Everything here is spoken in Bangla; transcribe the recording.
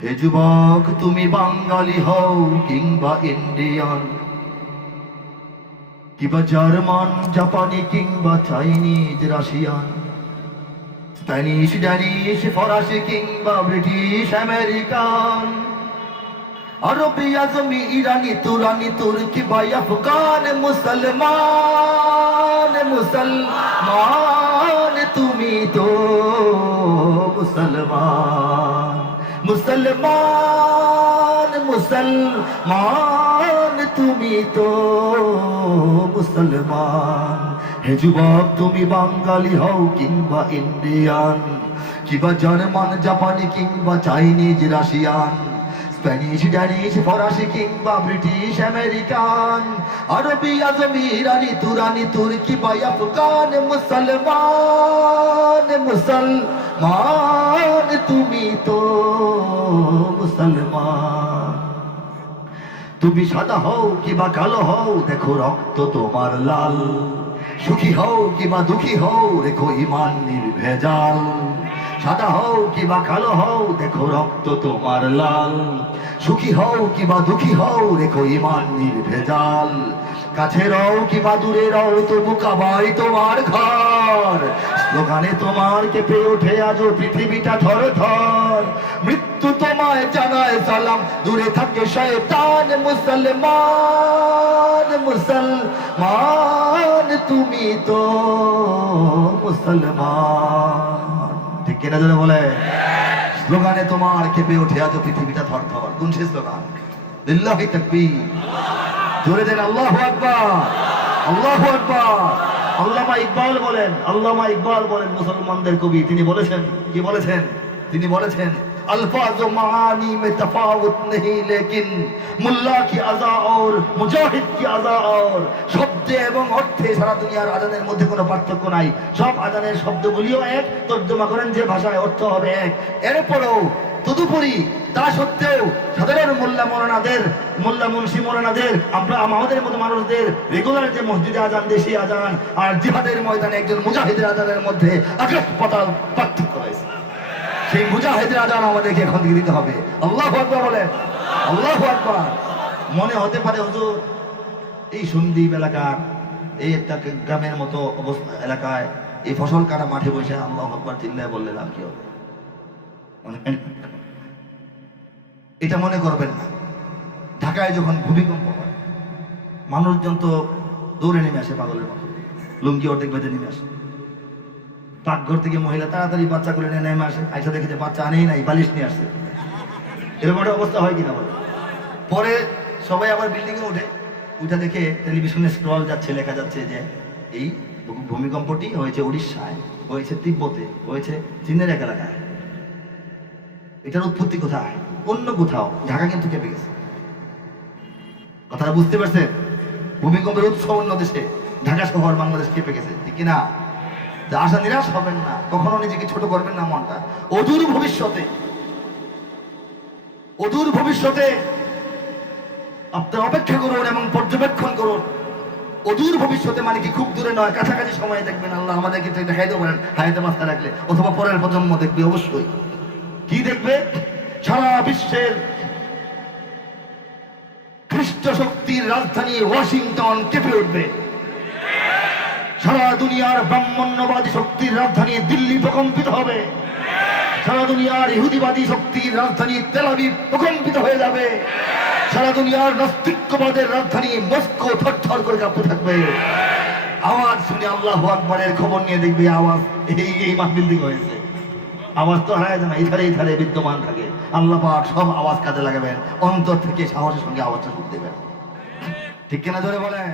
হে যুবক, তুমি বাঙালি হও কিংবা ইন্ডিয়ান কিংবা জার্মান, জাপানি কিংবা চাইনিজ, রাশিয়ান, স্প্যানিশ, ড্যানিশ, ফরাসি কিংবা ব্রিটিশ, আমেরিকান, আরবি, আজমি, ইরানি, তুরানি, তুর্কি বা আফগান, মুসলমান, মুসলমান তুমি তো মুসলমান, মুসলমান, মুসলমান তুমি তো মুসলমান। হে যুবক, তুমি বাঙালি হও কিংবা ইন্ডিয়ান কিংবা জার্মান, জাপানি কিংবা চাইনিজ, রাশিয়ান, স্প্যানিশ, ড্যানিশ, ফরাসি কিংবা ব্রিটিশ, আমেরিকান, আরবি, আজমি, ইরানি, তুরানি, তুর্কি বা আফগান, মুসলমান, মুসলমান তুমি তো মুসলমান। তুমি সাদা হও কিংবা কালো হও, দেখো রক্ত তোমার লাল, সুখী হও কিংবা দুঃখী হও, রেখো ইমান নির্ভেজাল। সাদা হও কিংবা কালো হও, দেখো রক্ত তোমার লাল, সুখী হও কিংবা দুঃখী হও, রেখো ইমান নির্ভেজাল। কাছে রও কিংবা দূরে রও, তবু কাবাই তোমার ঘর, স্লোগানে তোমার কেঁপে ওঠে আজও পৃথিবীটা থর থর। মৃত্যু তোমায় জানায় সালাম, দূরে থাকে শয়তান, মুসলমান, মুসলমান তুমি তো মুসলমান। ঠিক কিনা জোরে বলে? স্লোগানে তোমার কেঁপে ওঠে আজও পৃথিবীটা থর থর। কোন সে স্লোগান? লিল্লাহি তাকবীর। জোরে দেন আল্লাহু আকবার, আল্লাহু আকবার। আল্লামা ইকবাল বলেন, আল্লামা ইকবাল বলেন, মুসলমানদের কবি, তিনি বলেছেন, কি বলেছেন? তিনি বলেছেন, अल्फाज मानी में तफावत नहीं लेकिन मुल्ला की अज़ा और मुजाहिद की अज़ा और। শব্দে এবং অর্থে সারা দুনিয়ার আজানের মধ্যে কোনো পার্থক্য নাই, সব আজানের শব্দগুলিও এক, তর্জমা করেন যে ভাষায় অর্থ হবে এক। এরপরও তদুপরি তা সত্ত্বেও সাধারণ মোল্লা মৌলানাদের, মোল্লা মুন্সি মৌলানাদের, আমরা আমাদের মতো মানুষদের রেগুলার যে মসজিদে আজান, দেশি আজান আর জিহাদের ময়দানে একজন মুজাহিদের আজানের মধ্যে আকাশ পাতাল পার্থক্য রয়েছে। সেই মুজাহিদের আজান আমাদেরকে এখন থেকে দিতে হবে। আল্লাহু আকবার বলেন, আল্লাহু আকবার। মনে হতে পারে হুজুর এই সন্দ্বীপ এলাকার এই একটা গ্রামের মতো অবস্থা এলাকায় এই ফসল কাটা মাঠে বসে আল্লাহু আকবার চিল্লায় বললে লাভ কি হবে? এটা মনে করবেন না। ঢাকায় যখন ভূমিকম্প হয় মানুষজন তো দৌড়ে নেমে আসে পাগলের মতো, লুঙ্গি অর্ধেক বেঁধে নেমে আসে। পাকঘর থেকে মহিলা তাড়াতাড়ি বাচ্চা করে নিয়ে নেমে আসে, আইসা দেখে যে বাচ্চা আনেই নাই, বালিশ নিয়ে আসছে। এরকম একটা অবস্থা হয় কিনা বলে। পরে সবাই আবার বিল্ডিং এ ওঠে, ওইটা দেখে টেলিভিশনে স্ক্রল যাচ্ছে, লেখা যাচ্ছে যে এই ভূমিকম্পটি হয়েছে উড়িষ্যায়, হয়েছে তিব্বতে, হয়েছে চীনের এক এলাকায়। এটার উৎপত্তি কোথায়? অন্য কোথাও, ঢাকা কিন্তু কেঁপে গেছে। কথাটা বুঝতে পারছেন? ভূমিকম্পের উৎস অন্য দেশে, ঢাকা শহর বাংলাদেশ কেঁপে গেছে, ঠিক কিনা? আশা নিরাশ হবেন না, কখনো নিজেকে ছোট করবেন না মনটা। অদূর ভবিষ্যতে, অদূর ভবিষ্যতে আপনার অপেক্ষা করুন এবং পর্যবেক্ষণ করুন। অদূর ভবিষ্যতে মানে কি খুব দূরে নয়, কাছাকাছি সময়ে দেখবেন আল্লাহ আমাদেরকে দেখাইতে পারেন হায়াতে মাথায় রাখলে, অথবা পরের প্রজন্ম দেখবে অবশ্যই। কি দেখবে? সারা বিশ্বের খ্রিস্ট শক্তির রাজধানী ওয়াশিংটন কেঁপে উঠবে। সারা দুনিয়ার ব্রাহ্মণ্যবাদী শক্তির রাজধানী দিল্লি প্রকম্পিত হবে। সারা দুনিয়ার ইহুদিবাদী শক্তির রাজধানী তেল আবিব প্রকম্পিত হয়ে যাবে। সারা দুনিয়ার নাস্তিক্যবাদের রাজধানী মস্কো থরথর করে কাঁপতে থাকবে। আওয়াজ শুনে আল্লাহু আকবারের খবর নিয়ে দেখবে আওয়াজ এই মাহফিল থেকে হয়েছে। আওয়াজ তো হারায় যায় না, এই ধারে বিদ্যমান থাকে। আল্লাহ পাক সব আওয়াজ কাজে লাগাবেন, অন্তর থেকে সাহসের সঙ্গে আওয়াজটা শুনতে দেবেন। ঠিক কিনা জোরে বলেন?